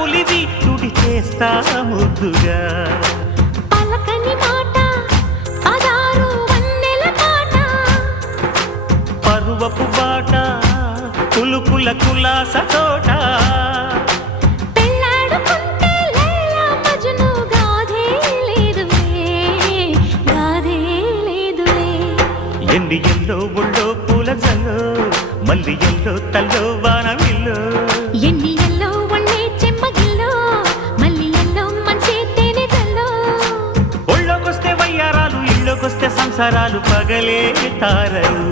ఉలివి తుడి చేస్తా ముద్దుగా పలకని మాట పదారు వన్నెల పాట పరువపు బాట కులుకుల కులాస తోట పెళ్ళాడుకుంటే లైలా మజ్ను గాథే లేదులే ఎండి ఎల్లో ఒళ్ళో పూల జల్లో మల్లి ఎల్లో తల్లో వానవిల్లో ఎన్ని ఎల్లో ఒళ్ళే చెమ్మగిల్లో మల్లి ఎల్లో మంచి తేనె జల్లో ఒళ్ళోకొస్తే వయ్యారాలు ఇళ్ళోకొస్తే సంసారాలు పగలే తారలు